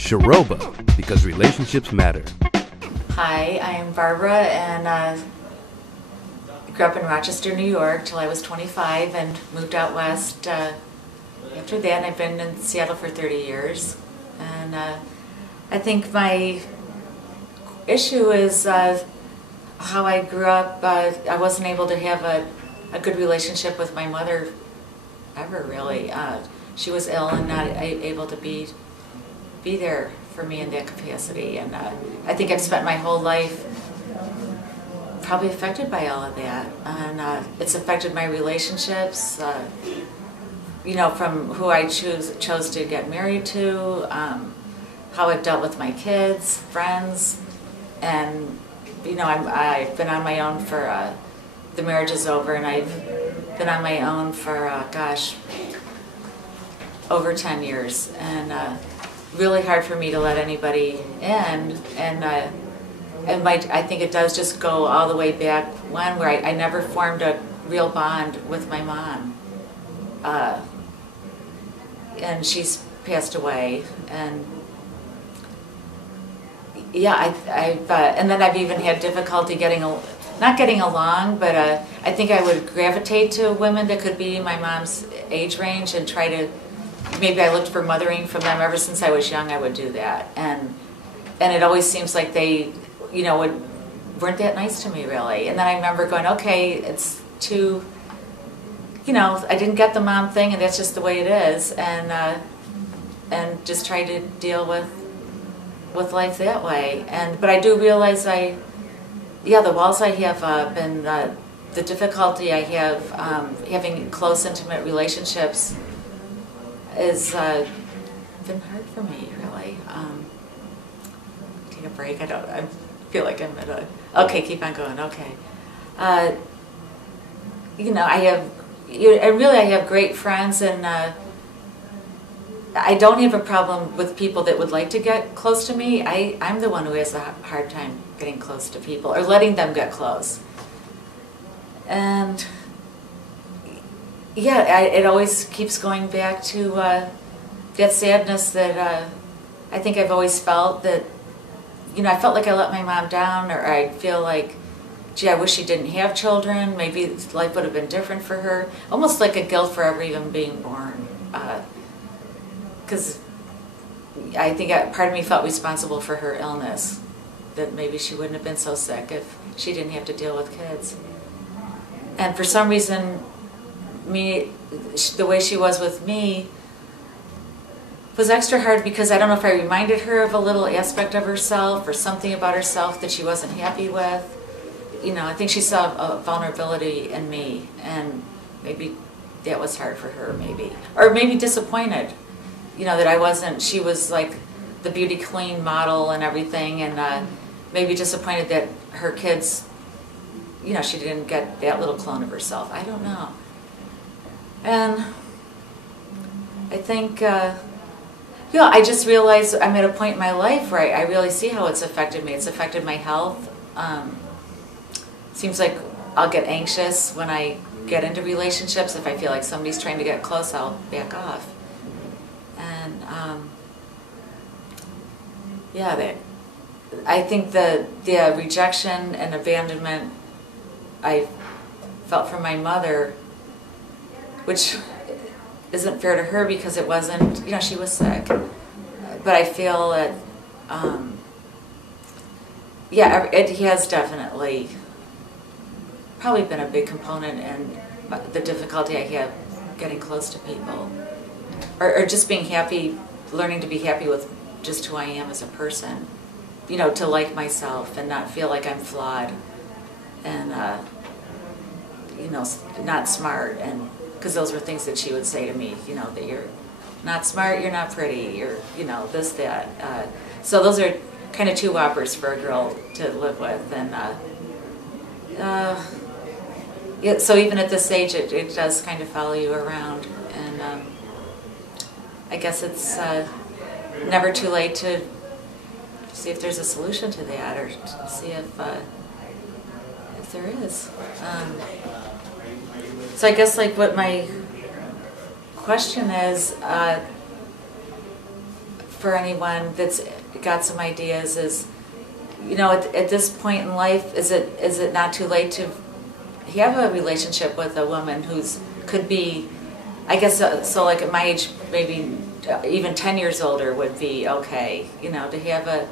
Sharoba, because relationships matter. Hi, I'm Barbara, and I grew up in Rochester, New York till I was 25 and moved out west after that, and I've been in Seattle for 30 years. And I think my issue is how I grew up. I wasn't able to have a good relationship with my mother ever, really. She was ill and not able to be there for me in that capacity, and I think I've spent my whole life probably affected by all of that, and it's affected my relationships, you know, from who I chose to get married to, how I've dealt with my kids, friends, and you know, I've been on my own for, the marriage is over, and I've been on my own for, gosh, over 10 years, and really hard for me to let anybody in, and I think it does just go all the way back where I never formed a real bond with my mom, and she's passed away, and yeah, and then I've even had difficulty not getting along, but I think I would gravitate to women that could be my mom's age range and try to. Maybe I looked for mothering from them. Ever since I was young, I would do that, and it always seems like they, you know, weren't that nice to me, really. And then I remember going, okay, it's too, you know, I didn't get the mom thing, and that's just the way it is, and just try to deal with life that way. But I do realize the walls I have been the difficulty I have having close, intimate relationships is been hard for me, really. Take a break. I feel like I'm at a. Okay, keep on going. Okay. You know, I have great friends, and I don't have a problem with people that would like to get close to me. I'm the one who has a hard time getting close to people or letting them get close. And yeah, it always keeps going back to that sadness that I think I've always felt, that, you know, I felt like I let my mom down, or I feel like, gee, I wish she didn't have children. Maybe life would have been different for her. Almost like a guilt for ever even being born. Because I think part of me felt responsible for her illness, that maybe she wouldn't have been so sick if she didn't have to deal with kids. And for some reason, the way she was with me was extra hard, because I don't know if I reminded her of a little aspect of herself or something about herself that she wasn't happy with. You know, I think she saw a vulnerability in me, and maybe that was hard for her, or maybe disappointed, you know, that I wasn't. She was like the beauty queen model and everything, and maybe disappointed that her kids, you know, she didn't get that little clone of herself. I don't know. And I think, I just realized I'm at a point in my life where I really see how it's affected me. It's affected my health. Seems like I'll get anxious when I get into relationships. If I feel like somebody's trying to get close, I'll back off. And I think the rejection and abandonment I felt from my mother, which isn't fair to her because it wasn't, you know, she was sick. But I feel that, it has definitely probably been a big component in the difficulty I have getting close to people. Or just being happy, learning to be happy with just who I am as a person. You know, to like myself and not feel like I'm flawed. And, you know, not smart, and because those were things that she would say to me, you know, that you're not smart, you're not pretty, you're, you know, this, that. So those are kind of two whoppers for a girl to live with. And so even at this age, it does kind of follow you around. And I guess it's never too late to see if there's a solution to that, or to see if there is. So I guess like what my question is, for anyone that's got some ideas is, you know, at this point in life, is it not too late to have a relationship with a woman who's could be, I guess, so like at my age, maybe even 10 years older would be okay, you know, to have a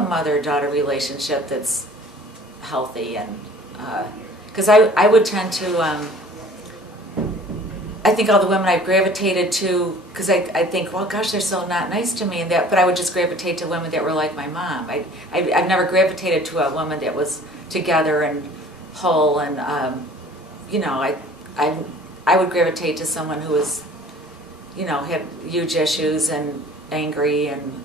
mother-daughter relationship that's healthy. And because I would tend to, I think all the women I've gravitated to, because I think, well, gosh, they're so not nice to me, and that, but I would just gravitate to women that were like my mom. I've never gravitated to a woman that was together and whole, and you know, I would gravitate to someone who was, you know, had huge issues and angry and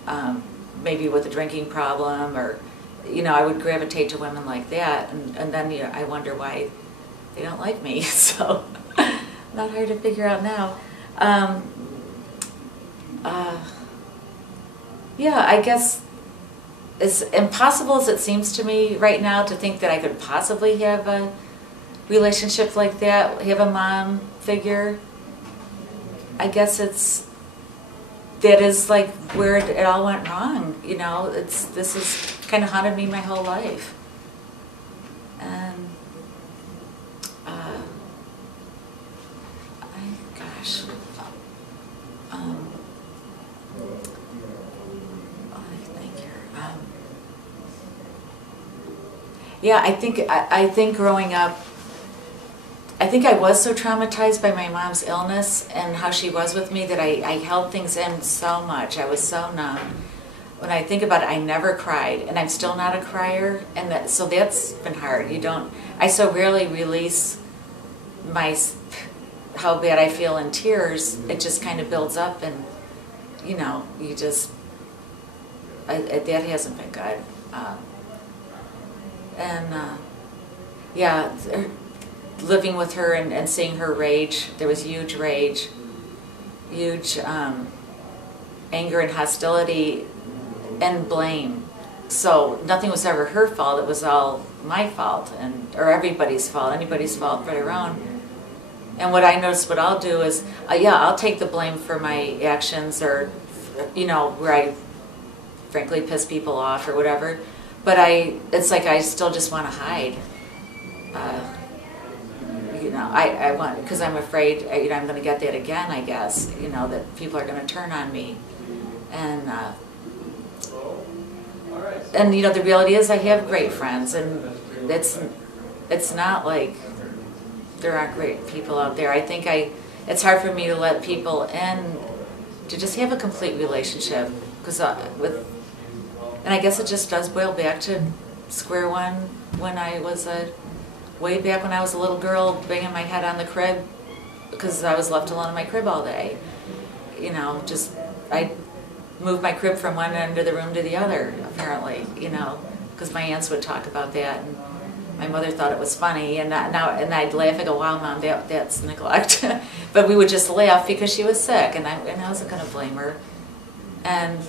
maybe with a drinking problem, or, you know, I would gravitate to women like that, and then, you know, I wonder why they don't like me. So not hard to figure out now. Yeah, I guess as impossible as it seems to me right now to think that I could possibly have a relationship like that, have a mom figure, I guess that is like where it all went wrong, you know. This has kind of haunted me my whole life. And gosh, yeah, I think growing up, I think I was so traumatized by my mom's illness and how she was with me that I held things in so much. I was so numb. When I think about it, I never cried, and I'm still not a crier, and so that's been hard. I so rarely release how bad I feel in tears. It just kind of builds up, and you know, that hasn't been good. Yeah, living with her and seeing her rage, there was huge rage, huge anger and hostility and blame. So nothing was ever her fault, it was all my fault, or everybody's fault, anybody's fault but their own. And what I noticed, what I'll do is, yeah, I'll take the blame for my actions, or, you know, where I frankly piss people off or whatever, but it's like I still just want to hide. You know, I want, because I'm afraid, you know, I'm going to get that again, I guess, you know, that people are going to turn on me. And you know, the reality is I have great friends, and it's not like there aren't great people out there. I think it's hard for me to let people in to just have a complete relationship, because and I guess it just does boil back to square one when I was way back when I was a little girl banging my head on the crib because I was left alone in my crib all day. You know, I moved my crib from one end of the room to the other, apparently, you know, because my aunts would talk about that, and my mother thought it was funny, and I'd laugh and go, wow, Mom, that's neglect. But we would just laugh because she was sick, and I wasn't going to blame her. And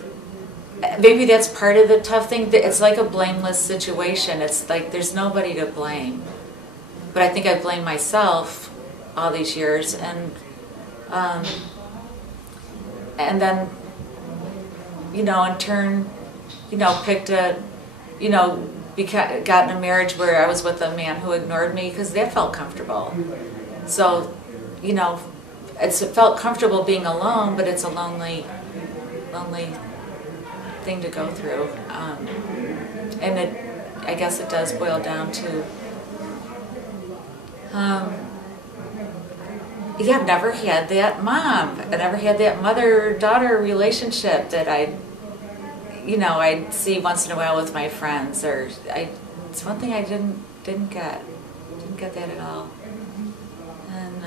maybe that's part of the tough thing. It's like a blameless situation. It's like there's nobody to blame. But I think I blame myself all these years, and then, you know, in turn, you know, got in a marriage where I was with a man who ignored me because that felt comfortable. So, you know, it felt comfortable being alone, but it's a lonely thing to go through. And I guess it does boil down to, yeah, I've never had that mom. I never had that mother-daughter relationship that I'd see once in a while with my friends. It's one thing I didn't get. Didn't get that at all. And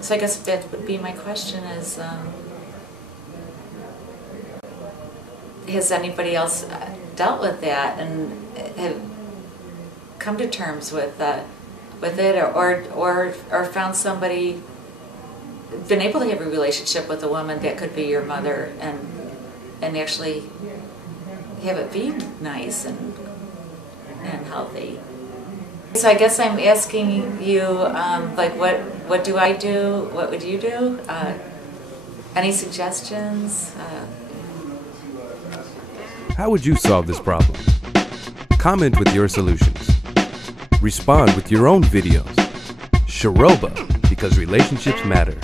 so I guess that would be my question: is has anybody else dealt with that and have come to terms with it, or found somebody, been able to have a relationship with a woman that could be your mother and actually have it be nice and healthy? So I guess I'm asking you, like, what do I do? What would you do? Any suggestions? How would you solve this problem? Comment with your solutions. Respond with your own videos. Sharoba, because relationships matter.